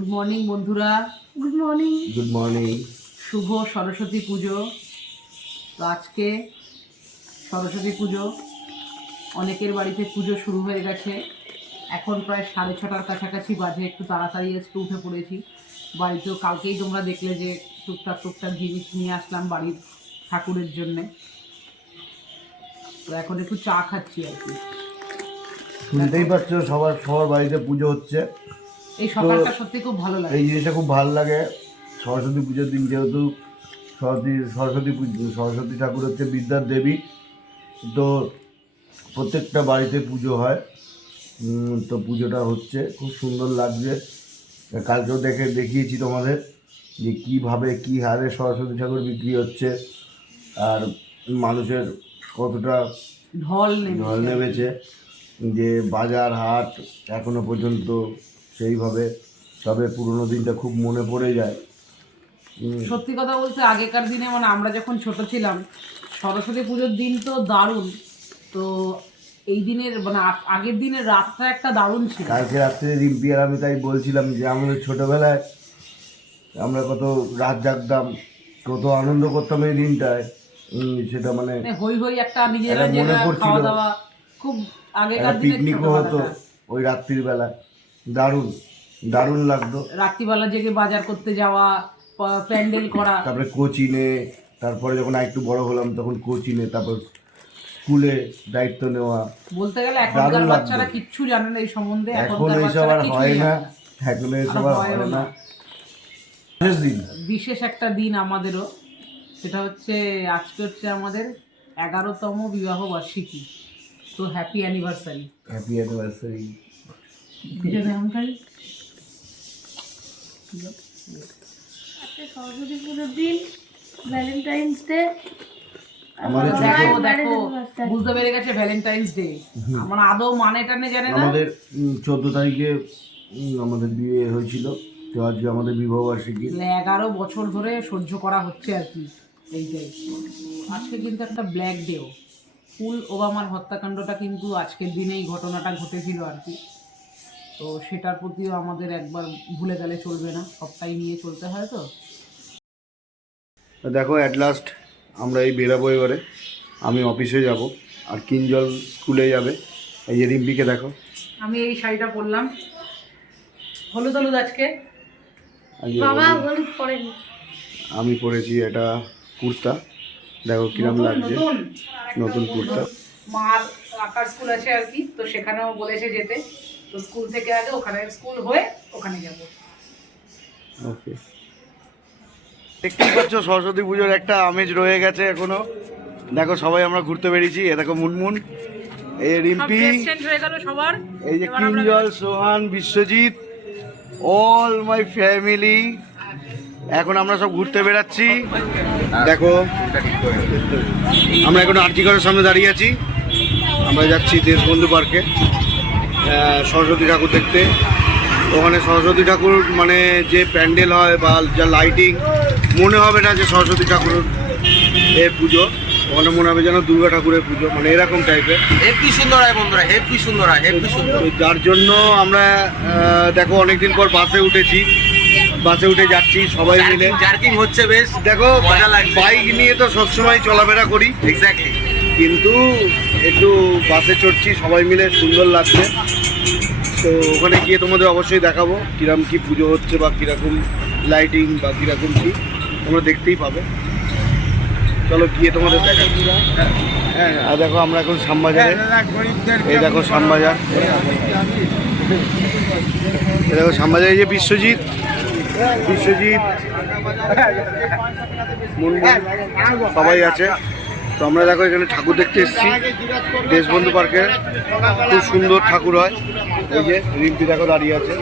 Good morning বন্ধুরা। Good morning. Good morning. শুভ সরস্বতী পুজো। তো আজকে সরস্বতী পুজো, অনেকের বাড়িতে পুজো শুরু হয়ে গেছে। এখন প্রায় 6:30 কাছাকাছি বাজে। একটু তাড়াতাড়ি আজকে উঠে পড়েছি। বাড়িতেও কালকেই তোমরা দেখলে যে টুকটাক জিনিস নিয়ে আসলাম বাড়ির ঠাকুরের জন্যে। তো এখন একটু চা খাচ্ছি আর কি। শুনতেই পাচ্ছ সবার বাড়িতে পুজো হচ্ছে। এই সকালটা সত্যি খুব ভালো লাগে। এই জিনিসটা খুব ভালো লাগে। সরস্বতী পুজোর দিন, যেহেতু সরস্বতী ঠাকুর হচ্ছে বিদ্যার দেবী, তো প্রত্যেকটা বাড়িতে পুজো হয়। তো পুজোটা হচ্ছে খুব সুন্দর লাগছে। কালকেও দেখিয়েছি তোমাদের যে কীভাবে কী হারে সরস্বতী ঠাকুর বিক্রি হচ্ছে, আর মানুষের কতটা ঢল নেমেছে। যে বাজার হাট এখনো পর্যন্ত সেইভাবে, তবে পুরোনো দিনটা খুব মনে পড়ে যায়। সত্যি কথা বলতে আগেকার দিনে মানে আমরা যখন ছোট ছিলাম, সরস্বতী পুজোর দিন তো দারুণ। তো এই দিনের মানে আগের দিনের রাতটা একটা দারুণ ছিল। কালকে রাত্রে রিম্পি আর আমি তাই বলছিলাম যে আমাদের ছোটোবেলায় আমরা কত রাত জাগতাম, কত আনন্দ করতাম এই দিনটায়। সেটা মানে হই হই একটা নিজেরা মনে পড়ছিল। খাওয়া দাওয়া খুব আগেকার দিনে। পিকনিকও হতো ওই রাত্রির বেলায়, দারুণ লাগতো। রাত্রিবেলা জেগে বাজার করতে যাওয়া, প্যান্ডেল করা, তারপরে কোচিনে, তারপরে যখন একটু বড় হলাম তখন কোচিনে, তারপর স্কুলে দায়িত্ব নেওয়া। বলতে গেলে এখনকার বাচ্চারা কিচ্ছু জানে না এই সম্বন্ধে। এখন এইসব আর হয় না, এখন এইসব আর হয় না। বিশেষ একটা দিন আমাদেরও, সেটা হচ্ছে আজকে হচ্ছে আমাদের 11তম বিবাহ বার্ষিকী। তো happy anniversary. Happy anniversary. Saraswati পুজোর দিন, ভ্যালেন্টাইন্স ডে। দেখো বুঝতে পেরে গেছে ভ্যালেন্টাইন্স ডে। আমার আদৌ মানে টানে জানে না। আমাদের 14 তারিখে আমাদের বিয়ে হয়েছিল, তো আজকে আমাদের বিবাহ বার্ষিকী। 11 বছর ধরে সহ্য করা হচ্ছে আর কি এইটাই। আজকে কিন্তু একটা ব্ল্যাক ডেও। ফুল ওবামার হত্যাকাণ্ডটা কিন্তু আজকের দিনেই ঘটনাটা ঘটেছিল আর কি। তো সেটার প্রতিও আমাদের একবার ভুলে গেলে চলবে না, সবটাই নিয়ে চলতে হয়। তো দেখো অ্যাট লাস্ট আমরা এই বেরাবো। এবারে আমি অফিসে যাব, আর কিঞ্জল স্কুলে যাবে। এই যে রিম্পিকে দেখো, আমি এই শাড়িটা পরলাম, হলুদ আজকে। বাবা হলুদ পরেনি, আমি পরেছি এটা কুর্তা। দেখো কিরম লাগছে, নতুন কুর্তা। মার আঁকার স্কুল আছে আর কি, তো সেখানেও বলেছে যেতে। তো স্কুল থেকে আগে ওখানে স্কুল হয়ে ওখানে যাব। ওকে, দেখতেই পাচ্ছ সরস্বতী পুজোর একটা আমেজ রয়ে গেছে এখনো। দেখো সবাই আমরা ঘুরতে বেরিয়েছি। এ দেখো মুনমুন, এই রিম্পি, এই যে কিঞ্জল, সোহান, বিশ্বজিৎ, অল মাই ফ্যামিলি। এখন আমরা সব ঘুরতে বেরাচ্ছি। দেখো আমরা এখন আরজিকরের সামনে দাঁড়িয়ে আছি। আমরা যাচ্ছি দেশবন্ধু পার্কে সরস্বতী ঠাকুর দেখতে। ওখানে সরস্বতী ঠাকুর মানে যে প্যান্ডেল হয় বা যা লাইটিং, মনে হবে না যে সরস্বতী ঠাকুরের পুজো। ওখানে মনে হবে যেন দুর্গা ঠাকুরের পুজো, মানে এরকম টাইপের। হেভি সুন্দর হয় বন্ধুরা, হেভি সুন্দর হয়, হেভি সুন্দর। যার জন্য আমরা দেখো অনেকদিন পর বাসে উঠে যাচ্ছি সবাই মিলে। জার্কিং হচ্ছে বেশ, দেখো মজা লাগছে। বাইক নিয়ে তো সবসময় চলাফেরা করি, এক্স্যাক্টলি, কিন্তু একটু বাসে চড়ছি সবাই মিলে, সুন্দর লাগছে। তো ওখানে গিয়ে তোমাদের অবশ্যই দেখাবো কিরকম কি পুজো হচ্ছে, বা কীরকম লাইটিং, বা কীরকম কি তোমরা দেখতেই পাবে। চলো গিয়ে তোমাদের দেখাচ্ছি। হ্যাঁ, আর দেখো আমরা এখন শ্যামবাজারে। এই দেখো শ্যামবাজার, এই দেখো শ্যামবাজারে যে বিশ্বজিৎ, সবাই আছে। তো আমরা দেখো এখানে ঠাকুর দেখতে এসেছি দেশবন্ধু পার্কে। খুব সুন্দর ঠাকুর হয়। এই যে রিম্পি দেখো দাঁড়িয়ে আছে।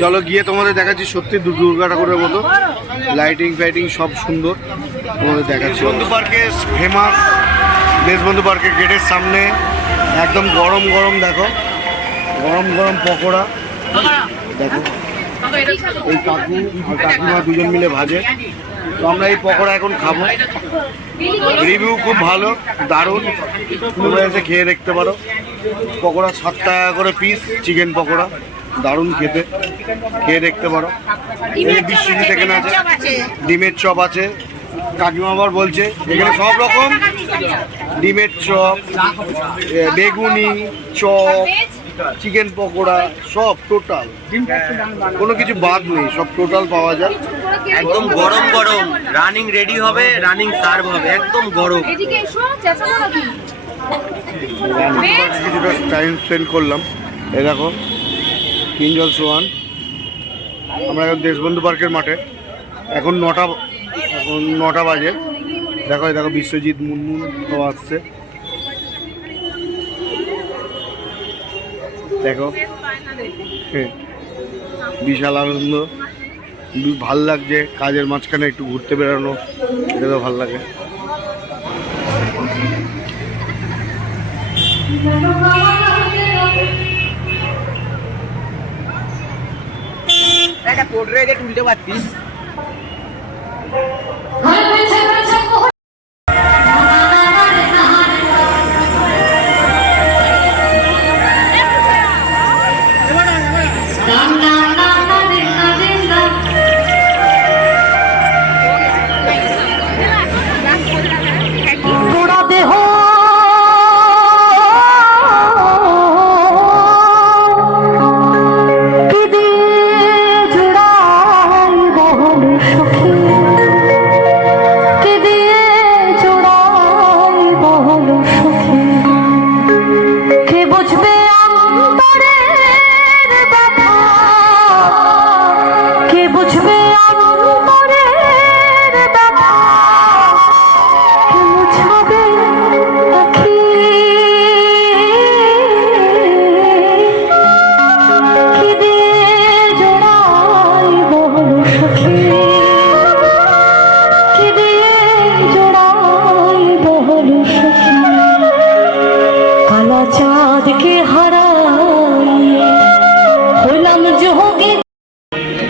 চলো গিয়ে তোমাদের দেখাচ্ছি সত্যি দুর্গা ঠাকুরের মতো লাইটিং ফাইটিং সব সুন্দর তোমাদের দেখাচ্ছি। বন্ধু পার্কে ফেমাস, দেশবন্ধু পার্কের গেটের সামনে একদম গরম গরম, দেখো গরম গরম পকোড়া। দেখো এই কাকু আর কাকিমা দুজন মিলে ভাজে। তো আমরা এই পকোড়া এখন খাবো। রিভিউ খুব ভালো, দারুণ, তোমরা এসে খেয়ে দেখতে পারো। পকোড়া 7 টাকা করে পিস, চিকেন পকোড়া দারুণ খেতে, খেয়ে দেখতে পারো। এই যে বিশ্বজিৎ এখানে আছে, ডিমের চপ আছে। কাকিমা আবার বলছে এখানে সব রকম ডিমের চপ, বেগুনি চপ, চিকেন পকোড়া সব টোটাল, কোনো কিছু বাদ নেই, সব টোটাল পাওয়া যায়। একদম গরম গরম রানিং রেডি হবে, রানিং সার্ভ হবে, একদম গরম। কিছুটা টাইম স্পেন্ড করলাম। এই দেখো কিঞ্জল সোহান, আমরা এখন দেশবন্ধু পার্কের মাঠে, এখন 9টা বাজে। দেখো এই দেখো বিশ্বজিৎ, মুনমুন সব আসছে। দেখো বিশাল আনন্দ, ভাল লাগছে। কাজের মাঝখানে একটু ঘুরতে বেড়ানো, এটা তো ভাল লাগে। একটা কোড রেডে তুলতে পারতিস।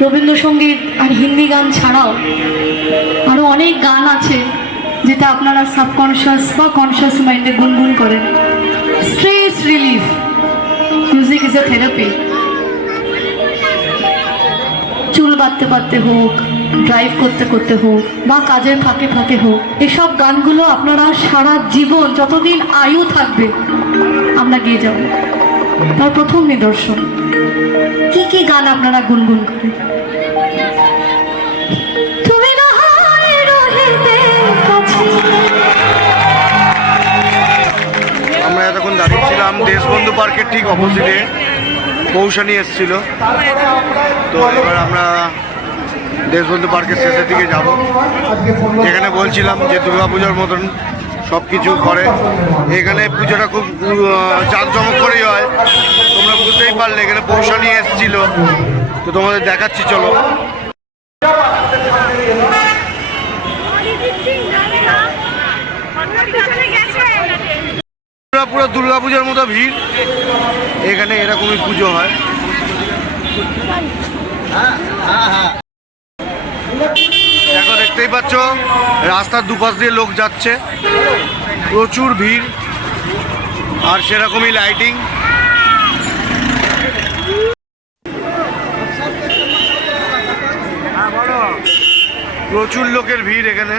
রবীন্দ্রসঙ্গীত আর হিন্দি গান ছাড়াও আরও অনেক গান আছে যেটা আপনারা সাবকনশিয়াস বা কনশিয়াস মাইন্ডে গুনগুন করেন। Stress relief, music is a therapy. চুল বাঁধতে বাঁধতে হোক, ড্রাইভ করতে করতে হোক, বা কাজের ফাঁকে ফাঁকে হোক, এসব গানগুলো আপনারা সারা জীবন যতদিন আয়ু থাকবে আমরা গেয়ে যাব। তার প্রথম নিদর্শন, কি কি গান আপনারা গুনগুন করেন? আমরা এতক্ষণ দাঁড়িয়েছিলাম দেশবন্ধু পার্কের ঠিক অপোজিটে, কৌশানি এসেছিল। তো এবার আমরা দেশবন্ধু পার্কের শেষের দিকে যাব, যেখানে বলছিলাম যে দুর্গাপূজার মতন সব কিছু করে। এখানে পুজোটা খুব জাঁকজমক করেই হয়, তোমরা বুঝতেই পারলে। এখানে কৌশানি এসেছিল, তো তোমাদের দেখাচ্ছি, চলো। পুরো দুর্গাপূজার মতো ভিড়, এখানে এরকমই পুজো হয়। দেখো দেখতেই পাচ্ছ রাস্তার দুপাশ দিয়ে লোক যাচ্ছে, প্রচুর ভিড়, আর সেরকমই লাইটিং। প্রচুর লোকের ভিড় এখানে,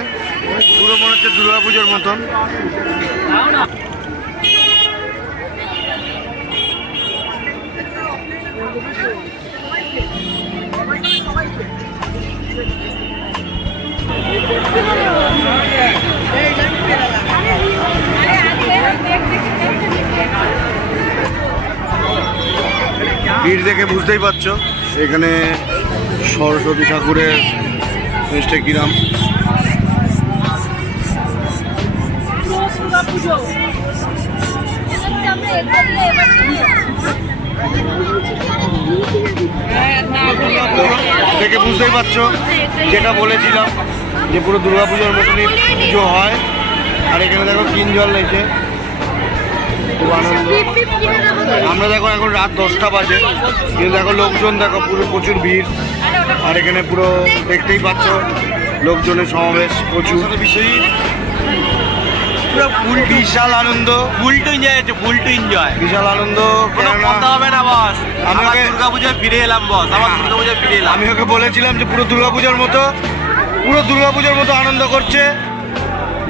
পুরো মনে হচ্ছে দুর্গাপুজোর মতন। ভিড় দেখে বুঝতেই পারছো এখানে সরস্বতী ঠাকুরের ইনস্টাগ্রাম। দেখে বুঝতেই পারছো যেটা বলেছিলাম যে পুরো দুর্গাপুজোর মতনই পুজো হয়। আর এখানে দেখো কিঞ্জল লেগেছে, খুব আনন্দ। আমরা দেখো এখন রাত 10টা বাজে, কিন্তু দেখো লোকজন দেখো পুরো প্রচুর ভিড়। আর এখানে পুরো দেখতেই পাচ্ছ লোকজনের সমাবেশ প্রচুর। পুরো ফুল বিশাল আনন্দ, ফুল টু এনজয় হচ্ছে, ফুল টু এনজয়। বিশাল আনন্দ। কোনো কেননা কথা হবে না বস, আমি আমার ওকে- দুর্গাপূজায় ফিরে এলাম বস, আমার দুর্গাপূজায় ফিরে এলাম। আমি ওকে বলেছিলাম যে পুরো দুর্গাপূজার মতো আনন্দ করছে।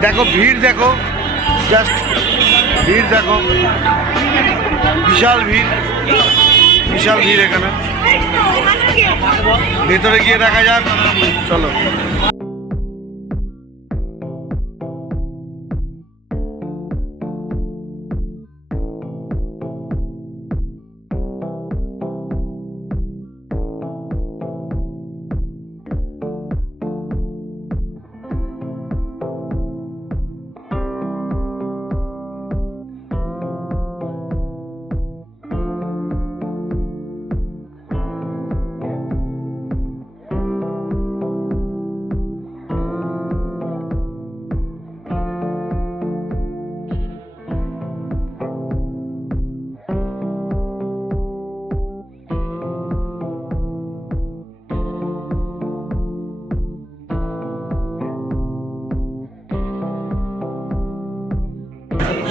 দেখো ভিড়, দেখো জাস্ট ভিড় দেখো, বিশাল ভিড় এখানে। ভেতরে গিয়ে দেখা যাক, চলো।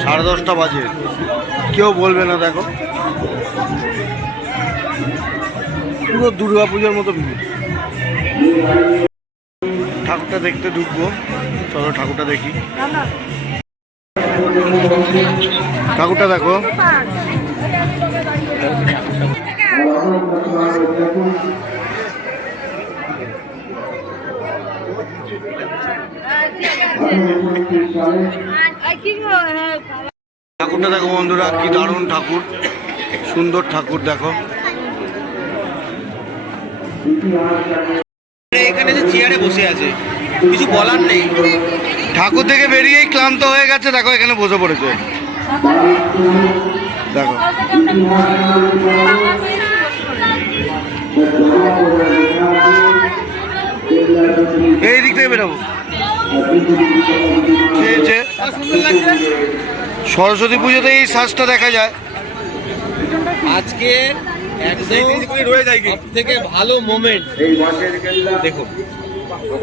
সাড়ে 10টা বাজে, কেউ বলবে না। দেখো পুরো দুর্গাপূজার মতো ভিড়। ঠাকুরটা দেখতে ঢুকবো, চলো ঠাকুরটা দেখি। ঠাকুরটা দেখো, ঠাকুরটা দেখো বন্ধুরা, কি দারুণ ঠাকুর, সুন্দর ঠাকুর দেখো। এখানে যে চেয়ারে বসে আছে, কিছু বলার নেই। ঠাকুর থেকে বেরিয়েই ক্লান্ত হয়ে গেছে, দেখো এখানে বসে পড়েছে। দেখো এই দিক থেকে বেরোবো। খেয়েছে। সরস্বতী পুজোতে এই সাজটা দেখা যায়। আজকে একদম থেকে ভালো মোমেন্ট দেখুন,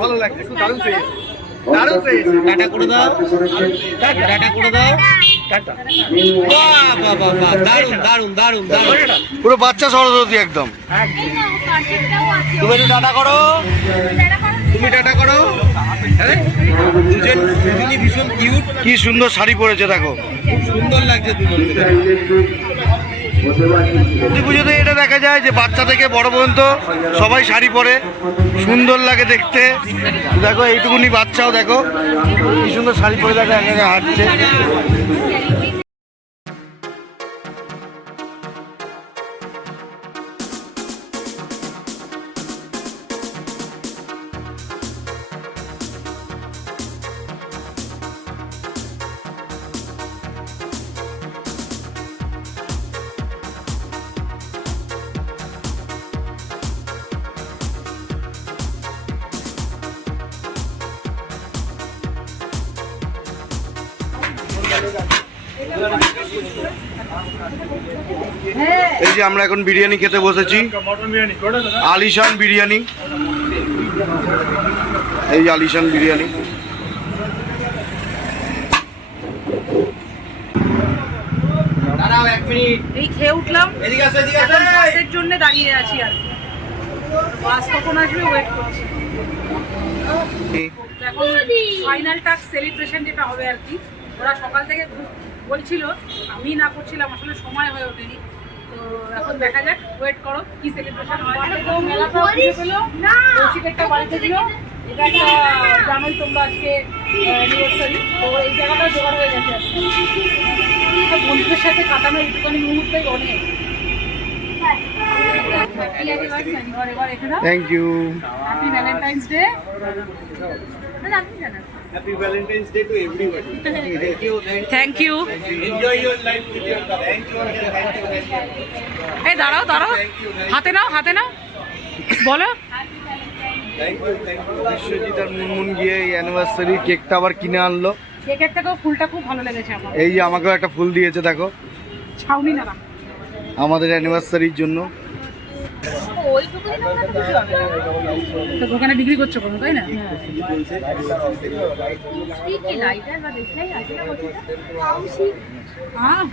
ভালো লাগছে, খুব দারুণ সেই টাটা করে দাও, টাটা করে দাও, টাটা। বাহ বাহ বাহ বাহ, দারুণ দারুণ দারুণ দারুণ। পুরো বাচ্চা সরস্বতী একদম। তুমি একটু টাটা করো, তুমি টাটা করো। আরে দুজনই ভীষণ কিউট, কি সুন্দর শাড়ি পরেছে দেখো, খুব সুন্দর লাগছে দুজনকে। সরস্বতী পুজোতে এটা দেখা যায় যে বাচ্চা থেকে বড় পর্যন্ত সবাই শাড়ি পরে, সুন্দর লাগে দেখতে। দেখো এইটুকুনি বাচ্চাও দেখো কি সুন্দর শাড়ি পরে, দেখো একা একা হাঁটছে। এই যে আমরা এখন বিরিয়ানি খেতে বসেছি, আলিশান বিরিয়ানি। এই যে আলিশান বিরিয়ানি। দাঁড়াও এক মিনিট, এই খেয়ে উঠলাম, এদিকে আসো, এদিকে আসো। এখন বাসের জন্য দাঁড়িয়ে আছি আর কি। বাস কখন আসবে ওয়েট করছি। এখন ফাইনাল টাস্ক সেলিব্রেশন যেটা হবে আর কি, ওরা সকাল থেকে বলছিল, আমি না করছিলাম, আসলে সময় হয়ে ওঠেনি। তো এখন দেখা যাক, ওয়েট করো কি সেলিব্রেশন হয়। মেলাটাও খুঁজে পেলো, কৌশিক একটা বাড়িতে দিল, এটা একটা জানোই তোমরা আজকে অ্যানিভার্সারি, তো এই জায়গাটা জোগাড় হয়ে গেছে আজকে। বন্ধুদের সাথে কাটানো এইটুখানি মুহূর্তেই অনেক। এবার এখানে thank you. Happy Valentine's day. Happy Valentine's day to everybody. Thank you, thank you. Enjoy your life with your cup. Thank you. এই দাঁড়াও দাঁড়াও, হাতে নাও হাতে নাও, বলো। বিশ্বজিৎ আর মুনমুন গিয়ে এই অ্যানিভার্সারি কেকটা আবার কিনে আনলো। কেকের থেকেও ফুলটা খুব ভালো লেগেছে আমার। এই যে আমাকেও একটা ফুল দিয়েছে দেখো, ছাউনি না, আমাদের অ্যানিভার্সারির জন্য। তো ওখানে বিক্রি করছো কোনো, তাই না? হ্যাঁ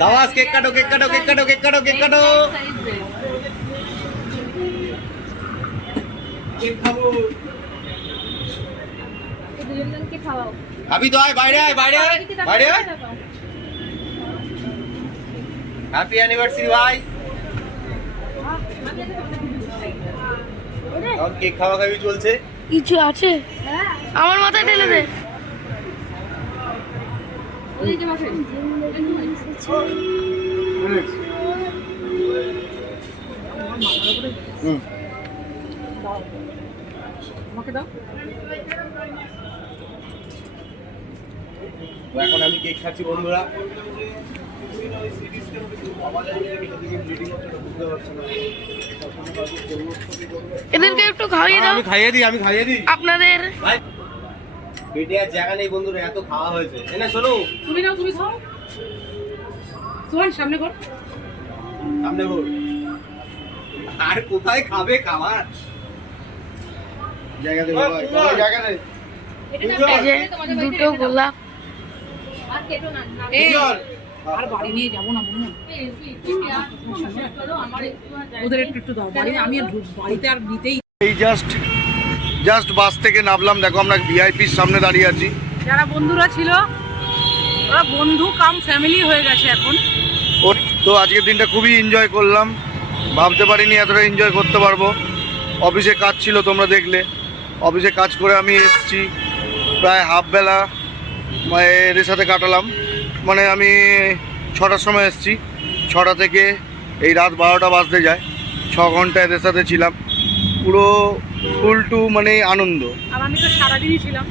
বাবা কেক কাটো কেক কাটো কেক কাটো কেক কাটো কেক কাটো। আবি তো আয়, বাইরে আয়, বাইরে আয়, বাইরে আয়। হ্যাপি অ্যানিভার্সারি ভাই। এখন কেক খাওয়া খাওয়ি চলছে। কিছু আছে আমার মাথায় ঢেলে দে। আমাকে দাও। তো এখন আমি কেক খাচ্ছি বন্ধুরা। এদেরকে একটু খাইয়ে দাও। আমি খাইয়ে দিই, আমি খাইয়ে দিই আপনাদের ভাই। পেটে আর জায়গা নেই বন্ধুরা, এত খাওয়া হয়েছে। এ না শোনো, তুমি নাও, তুমি খাও। শোন সামনে কর। সামনে বল। আর কোথায় খাবে খাবার? জায়গা দে বাবা, বাবা জায়গা দে। এই যে দুটো গোলাপ। এই, আর বাড়ি নিয়ে যাবো না মনে, ওদের একটু একটু দাও বাড়ি, আমি আর বাড়িতে আর নিতেই। এই জাস্ট বাস থেকে নামলাম, দেখো আমরা ভিআইপির সামনে দাঁড়িয়ে আছি। যারা বন্ধুরা ছিল ওরা বন্ধু কাম ফ্যামিলি হয়ে গেছে এখন। তো আজকের দিনটা খুবই এনজয় করলাম, ভাবতে পারিনি এতটা এনজয় করতে পারবো। অফিসে কাজ ছিল, তোমরা দেখলে। অফিসে কাজ করে আমি এসেছি, প্রায় হাফ বেলা এদের সাথে কাটালাম। মানে আমি 6টার সময় এসেছি, 6টা থেকে এই রাত 12টা বাজতে যায়। 6 ঘন্টা এদের সাথে ছিলাম, পুরো ফুল টু মানে আনন্দ। আর আমি তো সারাদিনই ছিলাম।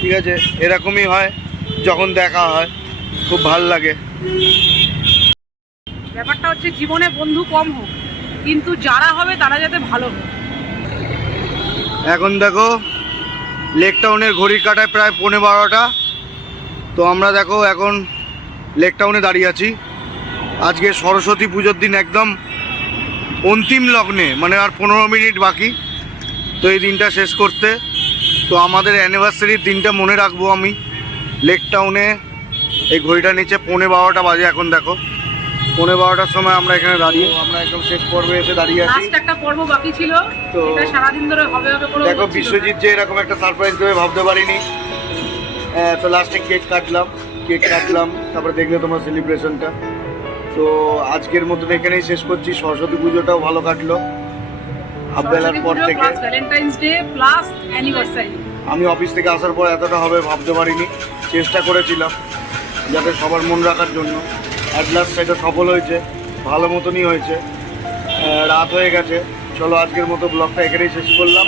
ঠিক আছে, এরকমই হয় যখন দেখা হয়, খুব ভাল লাগে। ব্যাপারটা হচ্ছে জীবনে বন্ধু কম হোক, কিন্তু যারা হবে তারা যাতে ভালো হোক। এখন দেখো লেক টাউনের ঘড়ির কাঁটায় প্রায় 12:15। তো আমরা দেখো এখন লেক টাউনে দাঁড়িয়ে আছি। আজকে সরস্বতী পুজোর দিন, একদম অন্তিম লগ্নে, মানে আর 15 মিনিট বাকি তো এই দিনটা শেষ করতে। তো আমাদের অ্যানিভার্সারির দিনটা মনে রাখবো আমি। লেক টাউনে এই ঘড়িটা নিচে 12:15 বাজে। এখন দেখো 12:15টার সময় আমরা এখানে দাঁড়িয়ে, আমরা একদম শেষ পর্বে এসে দাঁড়িয়ে আছি। লাস্ট একটা পর্ব বাকি ছিল, তো এটা সারাদিন ধরে হবে হবে করে দেখো হচ্ছিল। বিশ্বজিৎ যে এরকম একটা সারপ্রাইজ দেবে ভাবতে পারিনি। তো লাস্টে কেক কাটলাম, তারপরে দেখলে তোমার সেলিব্রেশনটা। তো আজকের মতন এখানেই শেষ করছি। সরস্বতী পুজোটাও ভালো কাটলো, হাফবেলার পর থেকে। Valentine's day plus anniversary. আমি অফিস থেকে আসার পর এতটা হবে ভাবতে পারিনি। চেষ্টা করেছিলাম যাতে সবার মন রাখার জন্য, অ্যাট লাস্ট সেটা সফল হয়েছে, ভালো মতনই হয়েছে। রাত হয়ে গেছে, চলো আজকের মতো ব্লগটা এখানেই শেষ করলাম।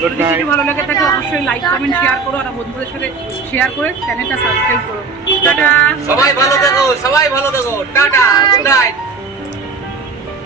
গুড যদি নাইট। কিছু ভালো লেগে থাকে অবশ্যই লাইক কমেন্ট শেয়ার করো, আর বন্ধুদের সাথে শেয়ার করে চ্যানেলটা সাবস্ক্রাইব করো। টাটা। সবাই ভালো থেকো, সবাই ভালো থেকো। Tata, good night.